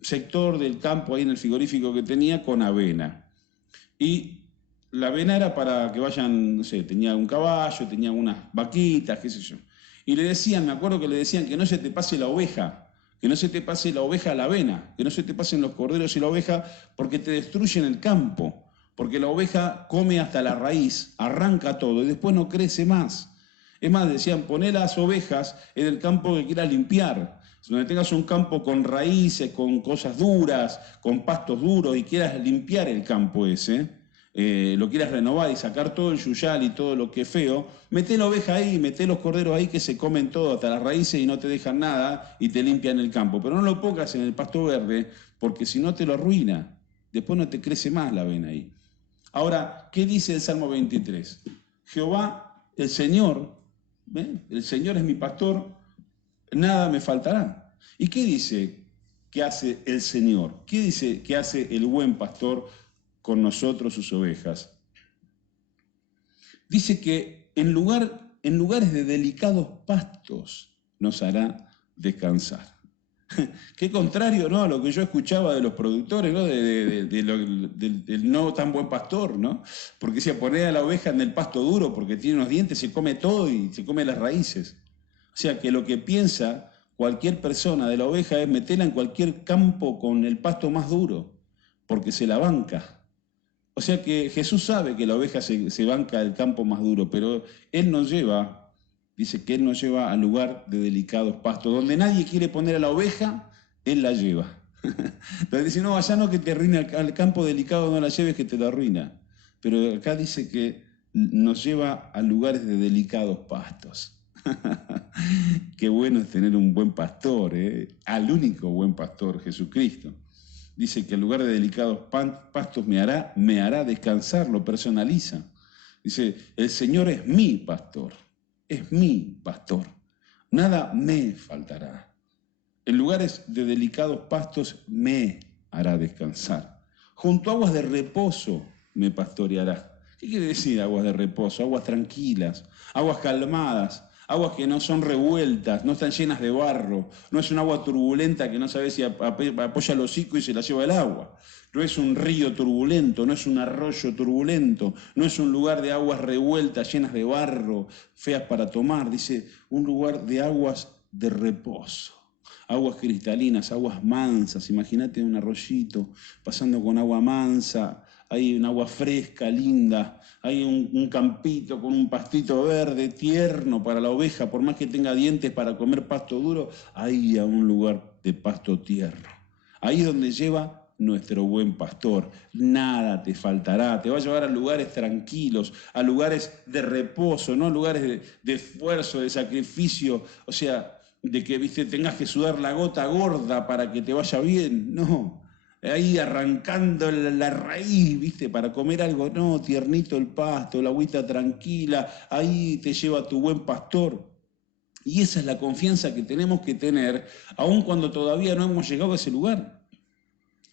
sector del campo ahí en el frigorífico que tenía con avena. Y la avena era para que vayan, no sé, tenía un caballo, tenía unas vaquitas, qué sé yo. Y le decían, me acuerdo que le decían que no se te pase la oveja. Que no se te pase la oveja a la avena, que no se te pasen los corderos y la oveja, porque te destruyen el campo, porque la oveja come hasta la raíz, arranca todo y después no crece más. Es más, decían, poné las ovejas en el campo que quieras limpiar, donde tengas un campo con raíces, con cosas duras, con pastos duros y quieras limpiar el campo ese, lo quieras renovar y sacar todo el yuyal y todo lo que es feo, meté la oveja ahí, meté los corderos ahí que se comen todo hasta las raíces y no te dejan nada y te limpian el campo. Pero no lo pongas en el pasto verde porque si no te lo arruina. Después no te crece más la avena ahí. Ahora, ¿qué dice el Salmo 23? Jehová, el Señor es mi pastor, nada me faltará. ¿Y qué dice que hace el Señor? ¿Qué dice que hace el buen pastor con nosotros, sus ovejas? Dice que en lugares de delicados pastos nos hará descansar. Qué contrario, ¿no?, a lo que yo escuchaba de los productores, ¿no?, del no tan buen pastor, ¿no? Porque decía, poner a la oveja en el pasto duro porque tiene unos dientes, se come todo y se come las raíces. O sea que lo que piensa cualquier persona de la oveja es meterla en cualquier campo con el pasto más duro, porque se la banca. O sea que Jesús sabe que la oveja se banca el campo más duro, pero Él nos lleva, dice que Él nos lleva al lugar de delicados pastos, donde nadie quiere poner a la oveja, Él la lleva. Entonces dice, no, allá no, que te arruina, al campo delicado no la lleves, que te lo arruina. Pero acá dice que nos lleva a lugares de delicados pastos. Qué bueno es tener un buen pastor, al único buen pastor, Jesucristo. Dice que en lugar de delicados pastos me hará descansar, lo personaliza. Dice, el Señor es mi pastor, nada me faltará. En lugares de delicados pastos me hará descansar. Junto a aguas de reposo me pastoreará. ¿Qué quiere decir aguas de reposo? Aguas tranquilas, aguas calmadas, aguas que no son revueltas, no están llenas de barro, no es un agua turbulenta que no sabe si apoya el hocico y se la lleva el agua. No es un río turbulento, no es un arroyo turbulento, no es un lugar de aguas revueltas llenas de barro, feas para tomar. Dice, un lugar de aguas de reposo. Aguas cristalinas, aguas mansas. Imagínate un arroyito pasando con agua mansa. Hay un agua fresca, linda, hay un campito con un pastito verde, tierno para la oveja, por más que tenga dientes para comer pasto duro, ahí a un lugar de pasto tierno. Ahí es donde lleva nuestro buen pastor. Nada te faltará, te va a llevar a lugares tranquilos, a lugares de reposo, no lugares de esfuerzo, de sacrificio, o sea, de que, viste, tengas que sudar la gota gorda para que te vaya bien, no. Ahí arrancando la raíz, ¿viste? Para comer algo, no, tiernito el pasto, la agüita tranquila, ahí te lleva tu buen pastor. Y esa es la confianza que tenemos que tener, aun cuando todavía no hemos llegado a ese lugar.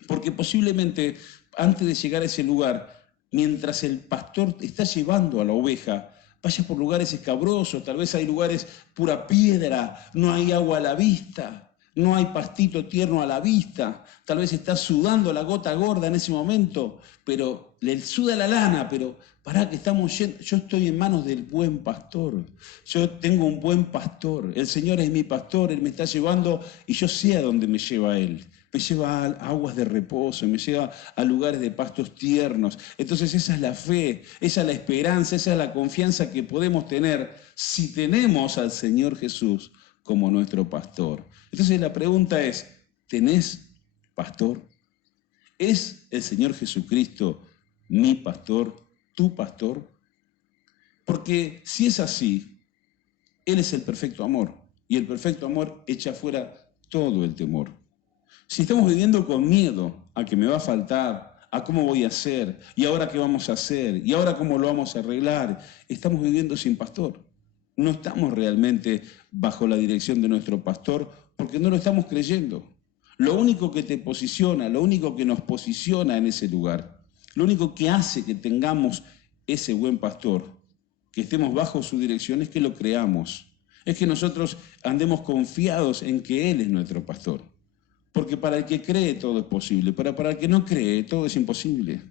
Porque posiblemente antes de llegar a ese lugar, mientras el pastor está llevando a la oveja, vaya por lugares escabrosos, tal vez hay lugares pura piedra, no hay agua a la vista. no hay pastito tierno a la vista, tal vez estás sudando la gota gorda en ese momento, pero le suda la lana, pero pará que estamos yendo, yo estoy en manos del buen pastor, yo tengo un buen pastor, el Señor es mi pastor, Él me está llevando y yo sé a dónde me lleva Él. Me lleva a aguas de reposo, me lleva a lugares de pastos tiernos. Entonces esa es la fe, esa es la esperanza, esa es la confianza que podemos tener si tenemos al Señor Jesús como nuestro pastor. Entonces la pregunta es, ¿tenés pastor? ¿Es el Señor Jesucristo mi pastor, tu pastor? Porque si es así, Él es el perfecto amor y el perfecto amor echa fuera todo el temor. Si estamos viviendo con miedo a que me va a faltar, a cómo voy a hacer, y ahora qué vamos a hacer, y ahora cómo lo vamos a arreglar, estamos viviendo sin pastor. No estamos realmente bajo la dirección de nuestro pastor porque no lo estamos creyendo. Lo único que te posiciona, lo único que nos posiciona en ese lugar, lo único que hace que tengamos ese buen pastor, que estemos bajo su dirección, es que lo creamos. Es que nosotros andemos confiados en que Él es nuestro pastor. Porque para el que cree todo es posible, pero para el que no cree todo es imposible.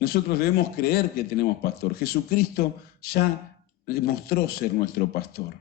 Nosotros debemos creer que tenemos pastor. Jesucristo ya demostró ser nuestro pastor.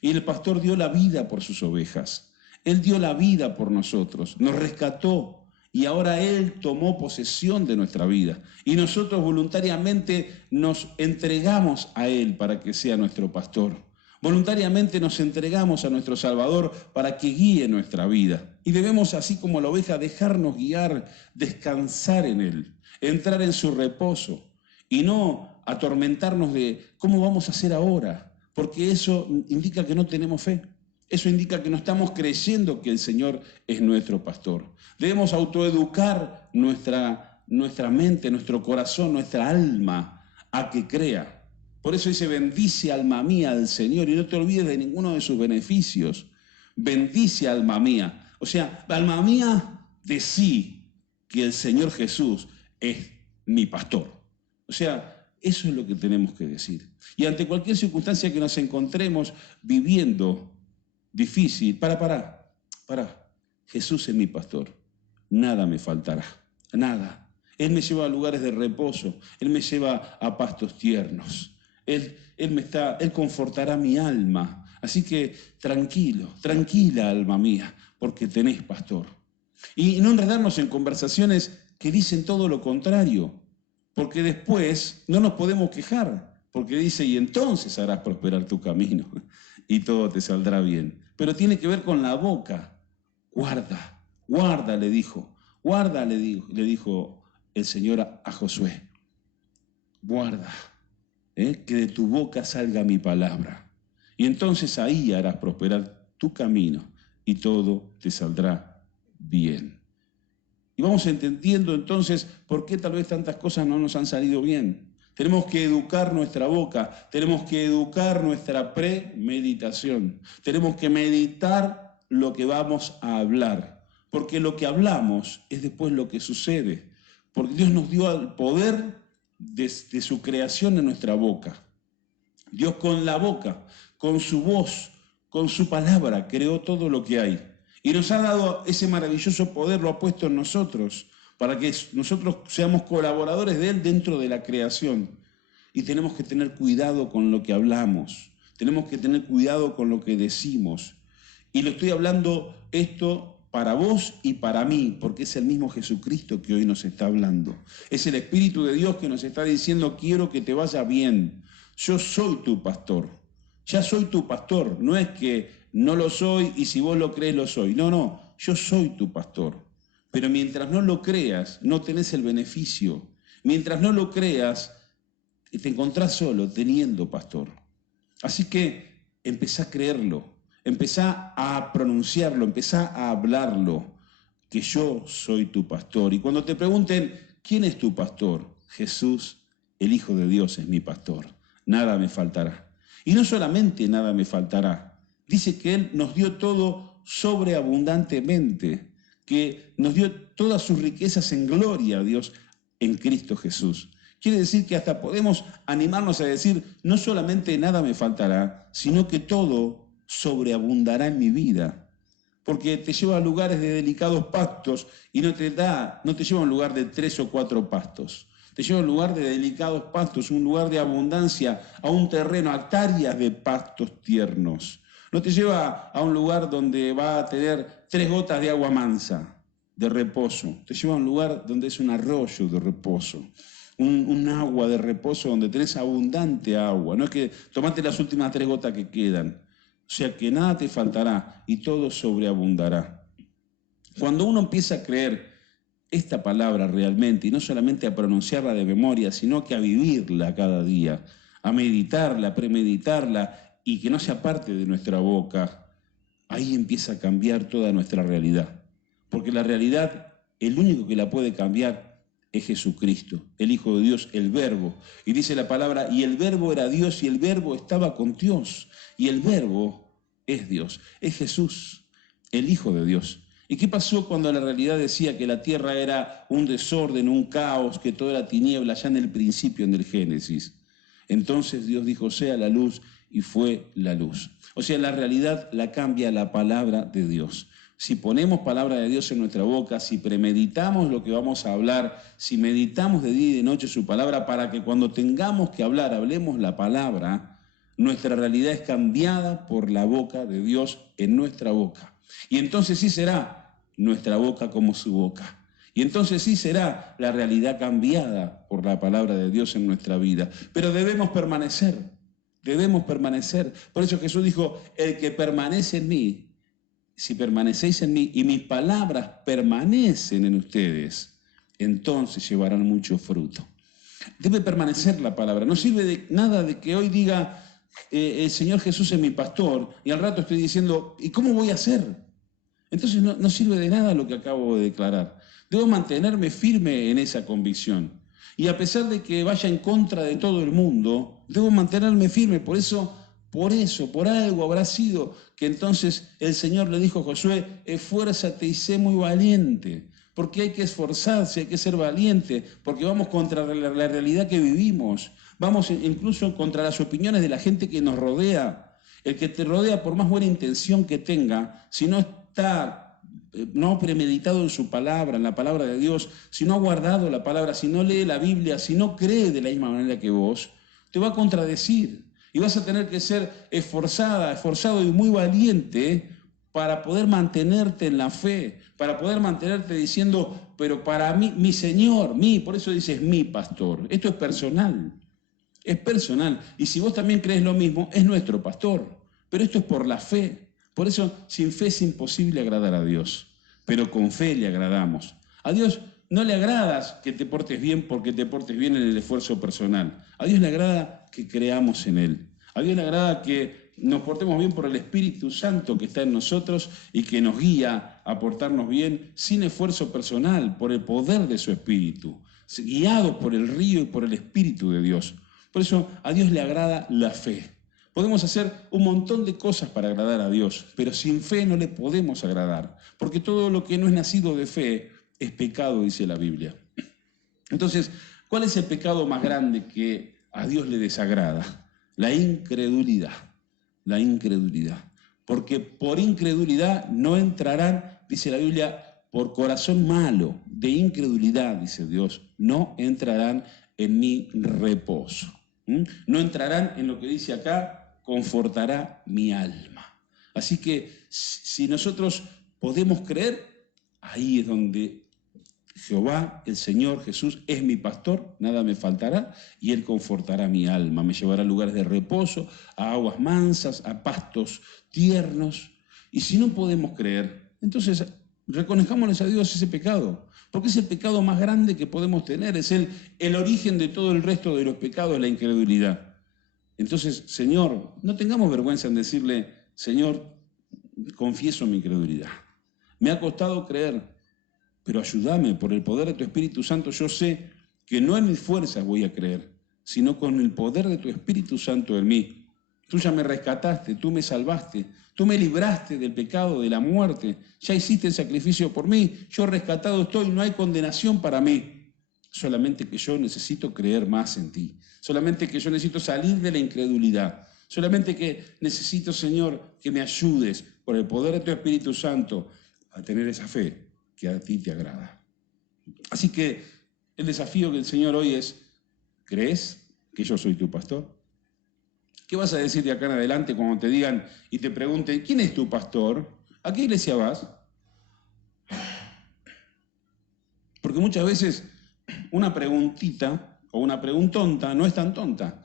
Y el pastor dio la vida por sus ovejas. Él dio la vida por nosotros, nos rescató y ahora Él tomó posesión de nuestra vida. Y nosotros voluntariamente nos entregamos a Él para que sea nuestro pastor. Voluntariamente nos entregamos a nuestro Salvador para que guíe nuestra vida. Y debemos, así como la oveja, dejarnos guiar, descansar en Él, entrar en su reposo y no atormentarnos de cómo vamos a hacer ahora, porque eso indica que no tenemos fe. Eso indica que no estamos creyendo que el Señor es nuestro pastor. Debemos autoeducar nuestra mente, nuestro corazón, nuestra alma a que crea. Por eso dice, bendice alma mía al Señor y no te olvides de ninguno de sus beneficios. Bendice alma mía. O sea, alma mía, decí que el Señor Jesús es mi pastor. O sea, eso es lo que tenemos que decir. Y ante cualquier circunstancia que nos encontremos viviendo difícil, para. Jesús es mi pastor. Nada me faltará. Nada. Él me lleva a lugares de reposo. Él me lleva a pastos tiernos. Él confortará mi alma. Así que tranquilo, tranquila alma mía, porque tenés pastor. Y no enredarnos en conversaciones que dicen todo lo contrario, porque después no nos podemos quejar, porque dice, y entonces harás prosperar tu camino y todo te saldrá bien. Pero tiene que ver con la boca. Guarda, le dijo. Guarda, le dijo el Señor a Josué. Guarda, que de tu boca salga mi palabra. Y entonces ahí harás prosperar tu camino y todo te saldrá bien. Y vamos entendiendo entonces por qué tal vez tantas cosas no nos han salido bien. Tenemos que educar nuestra boca, tenemos que educar nuestra premeditación, tenemos que meditar lo que vamos a hablar, porque lo que hablamos es después lo que sucede, porque Dios nos dio el poder de su creación en nuestra boca. Dios con la boca, con su voz, con su palabra, creó todo lo que hay. Y nos ha dado ese maravilloso poder, lo ha puesto en nosotros, para que nosotros seamos colaboradores de Él dentro de la creación. Y tenemos que tener cuidado con lo que hablamos, tenemos que tener cuidado con lo que decimos. Y lo estoy hablando esto para vos y para mí, porque es el mismo Jesucristo que hoy nos está hablando. Es el Espíritu de Dios que nos está diciendo, quiero que te vaya bien. Yo soy tu pastor, ya soy tu pastor. No es que no lo soy y si vos lo crees lo soy. No, yo soy tu pastor. Pero mientras no lo creas, no tenés el beneficio. Mientras no lo creas, te encontrás solo teniendo pastor. Así que empezá a creerlo, empezá a pronunciarlo, empezá a hablarlo, que yo soy tu pastor. Y cuando te pregunten, ¿quién es tu pastor? Jesús, el Hijo de Dios, es mi pastor. Nada me faltará. Y no solamente nada me faltará, dice que Él nos dio todo sobreabundantemente, que nos dio todas sus riquezas en gloria, Dios, en Cristo Jesús. Quiere decir que hasta podemos animarnos a decir, no solamente nada me faltará, sino que todo sobreabundará en mi vida. porque te lleva a lugares de delicados pastos y no te lleva a un lugar de 3 o 4 pastos. Te lleva a un lugar de delicados pastos, un lugar de abundancia, a un terreno, a hectáreas de pastos tiernos. No te lleva a un lugar donde va a tener 3 gotas de agua mansa, de reposo. Te lleva a un lugar donde es un arroyo de reposo. Un agua de reposo donde tenés abundante agua. No es que tomate las últimas 3 gotas que quedan. O sea que nada te faltará y todo sobreabundará. Cuando uno empieza a creer esta palabra realmente, y no solamente a pronunciarla de memoria, sino que a vivirla cada día, a meditarla, a premeditarla y que no sea parte de nuestra boca, ahí empieza a cambiar toda nuestra realidad. Porque la realidad, el único que la puede cambiar es Jesucristo, el Hijo de Dios, el Verbo. Y dice la palabra, y el Verbo era Dios y el Verbo estaba con Dios. Y el Verbo es Dios, es Jesús, el Hijo de Dios. ¿Y qué pasó cuando la realidad decía que la tierra era un desorden, un caos, que todo era tiniebla ya en el principio, en el Génesis? Entonces Dios dijo, sea la luz, y fue la luz. O sea, la realidad la cambia la palabra de Dios. Si ponemos palabra de Dios en nuestra boca, si premeditamos lo que vamos a hablar, si meditamos de día y de noche su palabra para que cuando tengamos que hablar, hablemos la palabra, nuestra realidad es cambiada por la boca de Dios en nuestra boca. Y entonces sí será nuestra boca como su boca. Y entonces sí será la realidad cambiada por la palabra de Dios en nuestra vida. Pero debemos permanecer, debemos permanecer. Por eso Jesús dijo, el que permanece en mí, si permanecéis en mí y mis palabras permanecen en ustedes, entonces llevarán mucho fruto. Debe permanecer la palabra. No sirve de nada de que hoy diga el Señor Jesús es mi pastor y al rato estoy diciendo, ¿y cómo voy a hacer? Entonces no sirve de nada lo que acabo de declarar. Debo mantenerme firme en esa convicción. Y a pesar de que vaya en contra de todo el mundo, debo mantenerme firme. Por algo habrá sido que entonces el Señor le dijo a Josué, esfuérzate y sé muy valiente, porque hay que esforzarse, hay que ser valiente, porque vamos contra la realidad que vivimos, vamos incluso contra las opiniones de la gente que nos rodea. El que te rodea, por más buena intención que tenga, si no está no premeditado en su palabra, en la palabra de Dios, si no ha guardado la palabra, si no lee la Biblia, si no cree de la misma manera que vos, te va a contradecir. Y vas a tener que ser esforzado y muy valiente para poder mantenerte en la fe, para poder mantenerte diciendo, pero para mí, mi Señor, por eso dices mi pastor. Esto es personal, es personal. Y si vos también crees lo mismo, es nuestro pastor. Pero esto es por la fe. Por eso, sin fe es imposible agradar a Dios, pero con fe le agradamos. A Dios no le agradas que te portes bien porque te portes bien en el esfuerzo personal. A Dios le agrada que creamos en Él. A Dios le agrada que nos portemos bien por el Espíritu Santo que está en nosotros y que nos guía a portarnos bien sin esfuerzo personal, por el poder de su Espíritu, guiados por el río y por el Espíritu de Dios. Por eso a Dios le agrada la fe. Podemos hacer un montón de cosas para agradar a Dios, pero sin fe no le podemos agradar, porque todo lo que no es nacido de fe es pecado, dice la Biblia. Entonces, ¿cuál es el pecado más grande que a Dios le desagrada? La incredulidad. La incredulidad. Porque por incredulidad no entrarán, dice la Biblia, por corazón malo, de incredulidad, dice Dios, no entrarán en mi reposo. No entrarán en lo que dice acá, confortará mi alma. Así que si nosotros podemos creer, ahí es donde Jehová, el Señor Jesús, es mi pastor, nada me faltará, y Él confortará mi alma, me llevará a lugares de reposo, a aguas mansas, a pastos tiernos. Y si no podemos creer, entonces reconozcámosles a Dios ese pecado, porque es el pecado más grande que podemos tener, es el origen de todo el resto de los pecados, la incredulidad. Entonces, Señor, no tengamos vergüenza en decirle, Señor, confieso mi incredulidad. Me ha costado creer, pero ayúdame, por el poder de tu Espíritu Santo, yo sé que no en mis fuerzas voy a creer, sino con el poder de tu Espíritu Santo en mí. Tú ya me rescataste, tú me salvaste, tú me libraste del pecado, de la muerte, ya hiciste el sacrificio por mí, yo rescatado estoy, no hay condenación para mí. Solamente que yo necesito creer más en ti, solamente que yo necesito salir de la incredulidad. Solamente que necesito, Señor, que me ayudes por el poder de tu Espíritu Santo a tener esa fe que a ti te agrada. Así que el desafío del Señor hoy es, ¿crees que yo soy tu pastor? ¿Qué vas a decir de acá en adelante cuando te digan y te pregunten, ¿quién es tu pastor? ¿A qué iglesia vas? Porque muchas veces una preguntita o una preguntonta no es tan tonta.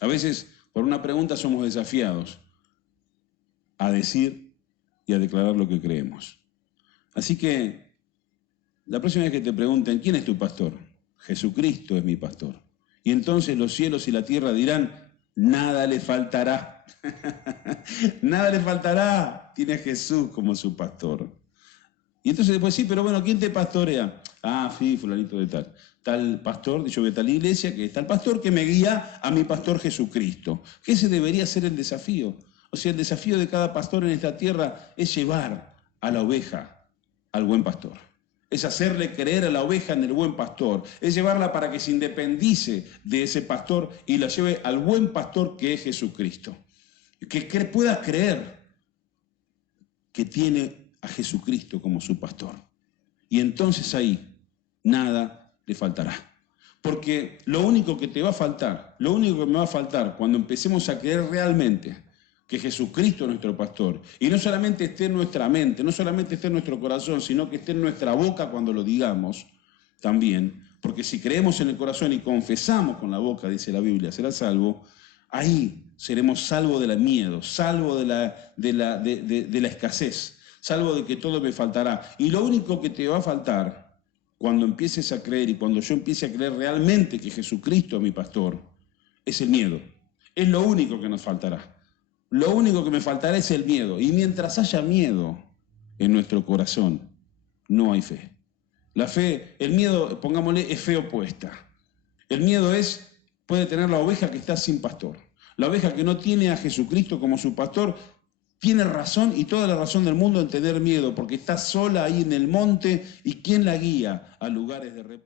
A veces por una pregunta somos desafiados a decir y a declarar lo que creemos. Así que la próxima vez que te pregunten, ¿quién es tu pastor? Jesucristo es mi pastor. Y entonces los cielos y la tierra dirán, nada le faltará. Nada le faltará. Tiene a Jesús como su pastor. Y entonces después, sí, pero bueno, ¿quién te pastorea? Ah, sí, fulanito de tal. Tal pastor, yo voy a tal iglesia, que está el pastor que me guía a mi pastor Jesucristo. Que ese debería ser el desafío. O sea, el desafío de cada pastor en esta tierra es llevar a la oveja al buen pastor. Es hacerle creer a la oveja en el buen pastor. Es llevarla para que se independice de ese pastor y la lleve al buen pastor que es Jesucristo. Que pueda creer que tiene a Jesucristo como su pastor. Y entonces ahí nada le faltará. Porque lo único que te va a faltar, lo único que me va a faltar cuando empecemos a creer realmente que Jesucristo es nuestro pastor, y no solamente esté en nuestra mente, no solamente esté en nuestro corazón, sino que esté en nuestra boca cuando lo digamos también, porque si creemos en el corazón y confesamos con la boca, dice la Biblia, será salvo, ahí seremos salvos del miedo, salvos de la escasez, salvo de que todo me faltará. Y lo único que te va a faltar cuando empieces a creer y cuando yo empiece a creer realmente que Jesucristo es mi pastor, es el miedo. Es lo único que nos faltará. Lo único que me faltará es el miedo. Y mientras haya miedo en nuestro corazón, no hay fe. La fe, el miedo, pongámosle, es fe opuesta. El miedo puede tener la oveja que está sin pastor. La oveja que no tiene a Jesucristo como su pastor, tiene razón y toda la razón del mundo en tener miedo, porque está sola ahí en el monte y ¿quién la guía a lugares de reposo?